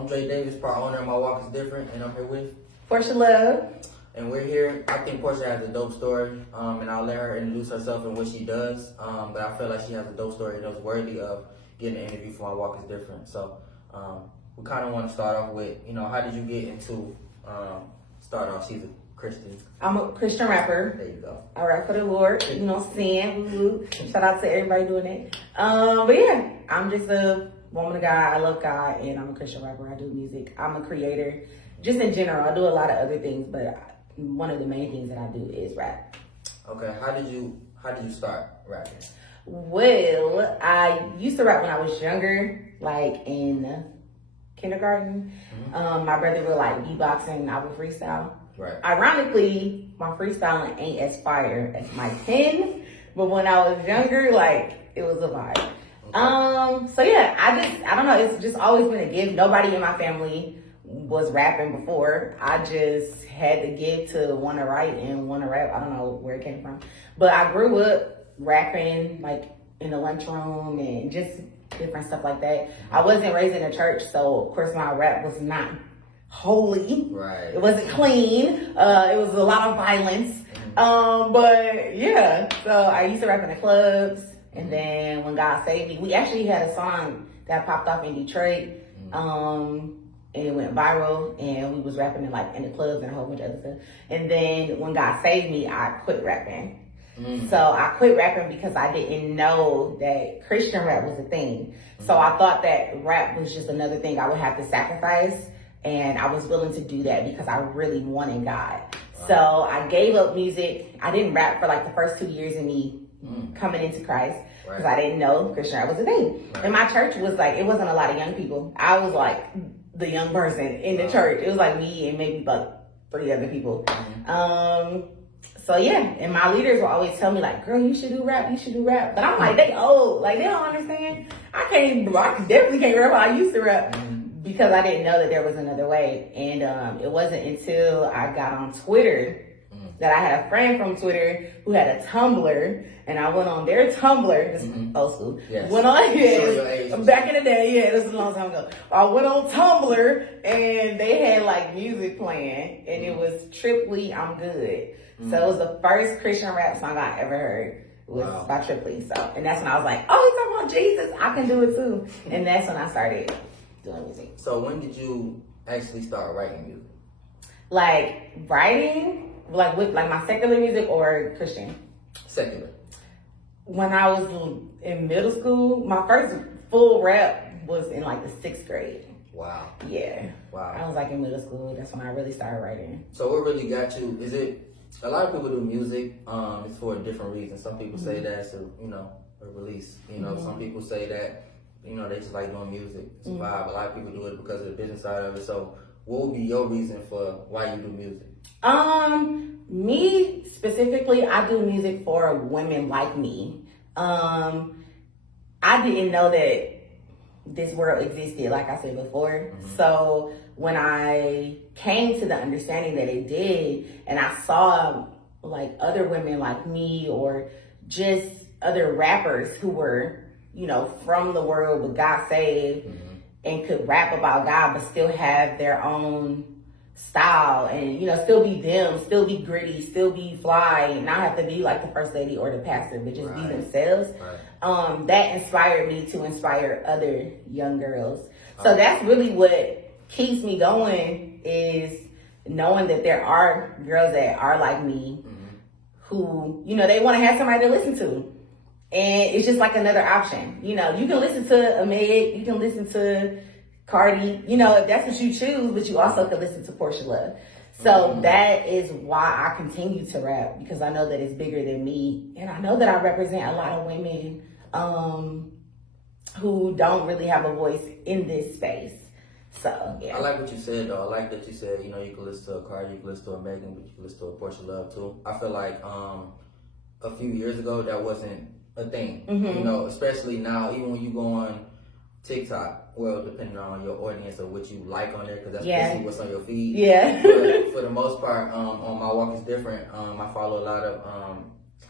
I'm Dre Davis, part owner of My Walk is Different, and I'm here with Porsha Love. And we're here. I think Porsha has a dope story, and I'll let her introduce herself and what she does. But I feel like she has a dope story that's worthy of getting an interview for My Walk is Different. So we kind of want to start off with, how did you get into start off? She's a Christian. I'm a Christian rapper. There you go. I rap for the Lord. You know what I'm saying? Woo-woo. Shout out to everybody doing it. But yeah, I'm just a woman of God. I love God, and I'm a Christian rapper. I do music. I'm a creator. Just in general, I do a lot of other things, but one of the main things that I do is rap. Okay, how did you start rapping? Well, I used to rap when I was younger, like in kindergarten. Mm-hmm. My brother would like beatboxing, and I would freestyle. Right. Ironically, my freestyling ain't as fire as my pen, but when I was younger, like it was a vibe. Okay. So yeah, I don't know. It's just always been a gift. Nobody in my family was rapping before. I just had the gift to want to write and want to rap. I don't know where it came from, but I grew up rapping like in the lunchroom and just different stuff like that. I wasn't raised in a church, so of course my rap was not holy. Right. It wasn't clean. It was a lot of violence. But yeah, so I used to rap in the clubs, and then when God saved me, we actually had a song that popped off in Detroit. And it went viral, and we was rapping in the clubs and a whole bunch of other stuff. And then when God saved me, I quit rapping. So I quit rapping because I didn't know that Christian rap was a thing. So I thought that rap was just another thing I would have to sacrifice, and I was willing to do that because I really wanted God. So I gave up music. I didn't rap for like the first 2 years of me coming into Christ because I didn't know Christian rap was a thing. And my church was like, it wasn't a lot of young people. I was like the young person in the church. It was like me and maybe about 3 other people. So yeah, and my leaders will always tell me like, girl, you should do rap, But I'm like, they old, like they don't understand. I definitely can't rap how I used to rap because I didn't know that there was another way. And it wasn't until I got on Twitter that I had a friend from Twitter who had a Tumblr, and I went on their Tumblr, this is old school, went on, back in the day, this is a long time ago. I went on Tumblr, and they had like music playing, and it was Tripley, I'm Good. So it was the first Christian rap song I ever heard. Was by Tripley. So, and that's when I was like, oh, he's talking about Jesus, I can do it too. And that's when I started doing music. So when did you actually start writing music? Like writing? Like with like my secular music or Christian? Secular. When I was in middle school, my first full rap was in like the 6th grade. Wow. Yeah. Wow. I was like in middle school. That's when I really started writing. So what really got you? Is it a lot of people do music? It's for a different reason. Some people say that it's a release. Some people say that they just like doing music. It's a vibe. A lot of people do it because of the business side of it. So what would be your reason for why you do music? Me specifically, I do music for women like me. I didn't know that this world existed, like I said before. So when I came to the understanding that it did, and I saw like other women like me or just other rappers who were, from the world but God saved and could rap about God but still have their own style and still be them, still be gritty, still be fly, and not have to be like the first lady or the pastor, but just be themselves. That inspired me to inspire other young girls. So that's really what keeps me going, is knowing that there are girls that are like me who they want to have somebody to listen to, and it's just like another option. You can listen to Ahmed, you can listen to Cardi, if that's what you choose, but you also can listen to Porsha Love. So that is why I continue to rap, because I know that it's bigger than me. And I know that I represent a lot of women who don't really have a voice in this space. So, yeah. I like what you said, though. I like that you said, you can listen to a Cardi, you can listen to a Megan, but you can listen to a Porsha Love, too. I feel like a few years ago, that wasn't a thing. Especially now, even when you go on TikTok, well, depending on your audience or what you like on there, because that's basically what's on your feed. But for the most part, on My Walk is Different, I follow a lot of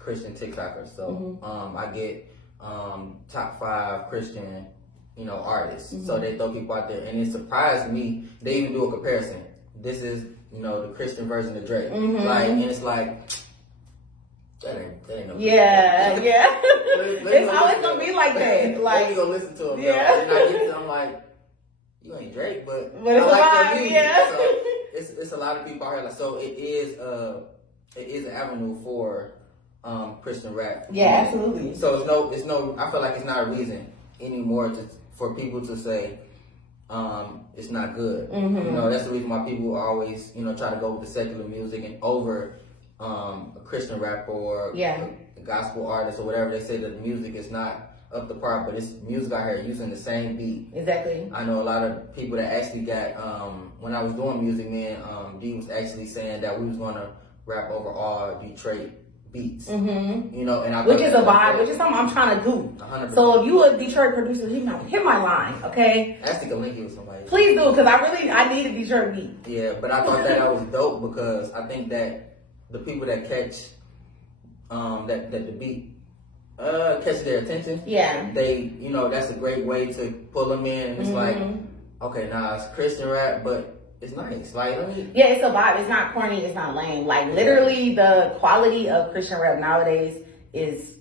Christian TikTokers. So I get top 5 Christian artists. So they throw people out there, and it surprised me. They even do a comparison. This is, the Christian version of Drake. Like, and it's like, that ain't no. Yeah. It's always to gonna be like that. Like, let me go listen to him. Yeah. And I get to, I'm like, you ain't Drake, but it's I like alive, your music. yeah. So it's a lot of people out here. Like, so it is an avenue for Christian rap. Yeah, absolutely. So it's no. I feel like it's not a reason anymore for people to say it's not good. That's the reason why people always try to go with the secular music and over a Christian rapper or a gospel artist or whatever. They say that the music is not up to par, but it's music out here using the same beat. Exactly. I know a lot of people that actually got when I was doing music, man. D was actually saying that we was gonna rap over all Detroit beats. And I which is a vibe, which is something I'm trying to do. 100%. So if you a Detroit producer, hit my line, okay? Actually, can link you with somebody. Please do, because I need a Detroit beat. Yeah, but I thought that was dope because I think that the people that catch that the beat catch their attention. Yeah. They that's a great way to pull them in, and it's like, okay, now it's Christian rap, but it's nice. Like, yeah, it's a vibe. It's not corny. It's not lame. Like, literally, the quality of Christian rap nowadays is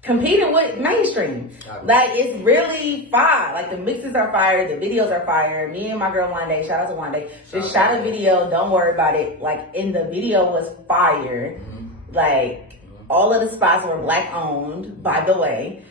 competing with mainstream. Like, it's really fire. Like, the mixes are fire. The videos are fire. Me and my girl one day, shout out to one day, just shot a video. Don't worry about it. Like, in the video was fire. Like, all of the spots were black owned, by the way.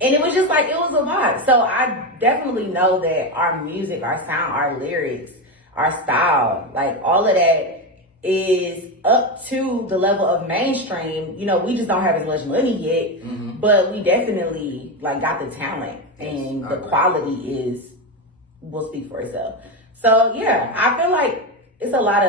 And it was just like, it was a vibe. So I definitely know that our music, our sound, our lyrics, our style, like all of that is up to the level of mainstream. We just don't have as much money yet, but we definitely like got the talent, and the quality will speak for itself. So yeah, I feel like it's a lot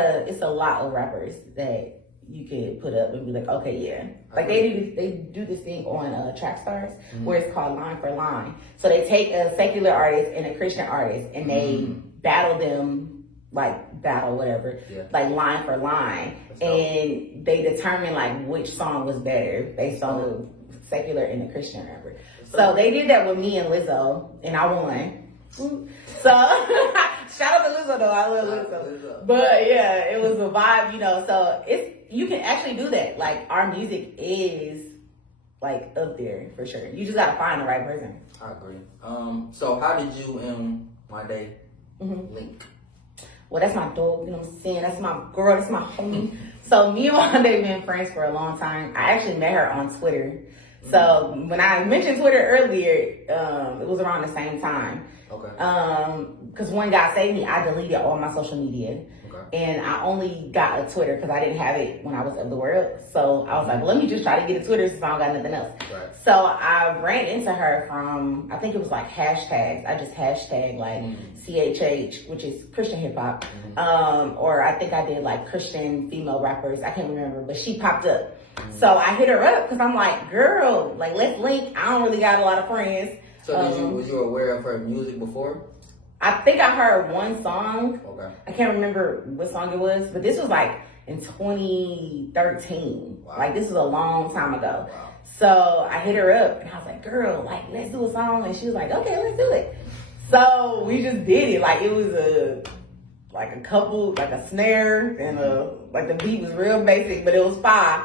of rappers that you could put up and be like, okay, yeah. Like they do this thing on Track Stars where it's called Line for Line. So they take a secular artist and a Christian artist and they battle them, like whatever, like line for line. And they determine like which song was better based on the secular and the Christian rapper. So they did that with me and Lizzo, and I won. So shout out to Lizzo though, I love Lizzo. But yeah, it was a vibe, so you can actually do that. Like, our music is like up there for sure. You just gotta find the right person. I agree. So how did you and MWID link? Well, that's my dog, you know what I'm saying? That's my girl, that's my homie. So me and MWID been friends for a long time. I actually met her on Twitter. So when I mentioned Twitter earlier, it was around the same time. Okay. Because when God saved me, I deleted all my social media. Okay. And I only got a Twitter because I didn't have it when I was of the world. So I was like, let me just try to get a Twitter since I don't got nothing else. Right. So I ran into her from, I think it was like hashtags. I just hashtagged like CHH, which is Christian hip hop. Or I think I did like Christian female rappers. I can't remember, but she popped up. So I hit her up because I'm like, girl, like, let's link. I don't really got a lot of friends. So was you aware of her music before? I think I heard one song. Okay. I can't remember what song it was, but this was like in 2013. Wow. Like, this was a long time ago. Wow. So I hit her up and I was like, girl, like, let's do a song. And she was like, okay, let's do it. So we just did it. Like, it was a couple, like a snare and like the beat was real basic, but it was fire.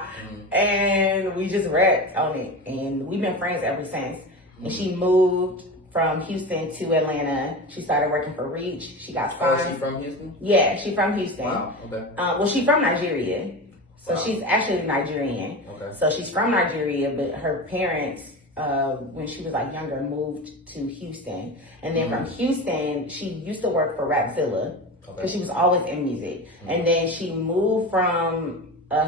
And we just rapped on it. And we've been friends ever since. And she moved from Houston to Atlanta. She started working for Reach. She got signed. Oh, is she from Houston? Yeah, she's from Houston. Wow, okay. Well, she's from Nigeria. So she's actually Nigerian. Okay. So she's from Nigeria, but her parents, when she was like younger, moved to Houston. And then from Houston, she used to work for Rapzilla. Because she was always in music. And then she moved from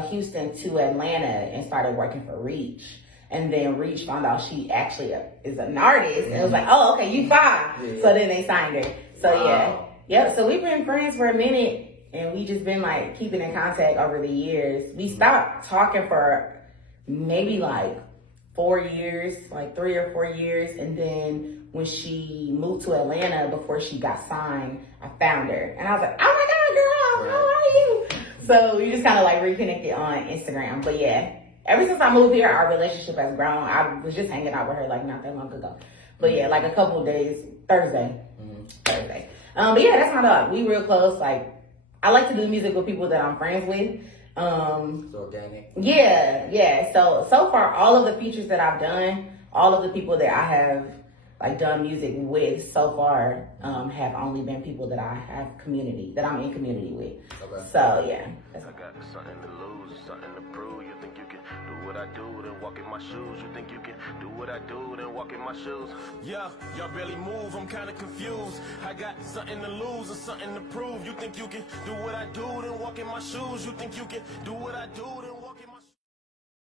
Houston to Atlanta and started working for Reach. And then Reach found out she actually is an artist. And it was like, oh, okay, you fine. Yeah. So then they signed her. So yeah. So we've been friends for a minute. And we just been like keeping in contact over the years. We stopped talking for maybe like 4 years, like 3 or 4 years. And then when she moved to Atlanta before she got signed, I found her. And I was like, oh my God, girl, how are you? So we just kind of like reconnected on Instagram. But yeah, ever since I moved here, our relationship has grown. I was just hanging out with her like not that long ago. But yeah, like a couple of days, Thursday. But yeah, that's my dog. We real close. Like, I like to do music with people that I'm friends with. So organic. Yeah. So far, all of the features that I've done, all of the people that I have like done music with so far, have only been people that I have that I'm in community with. Okay. So yeah. I got something to lose, something to prove. You think you can do what I do, then walk in my shoes. You think you can do what I do, then walk in my shoes. Yeah, y'all barely move, I'm kinda confused. I got something to lose or something to prove. You think you can do what I do, then walk in my shoes. You think you can do what I do, then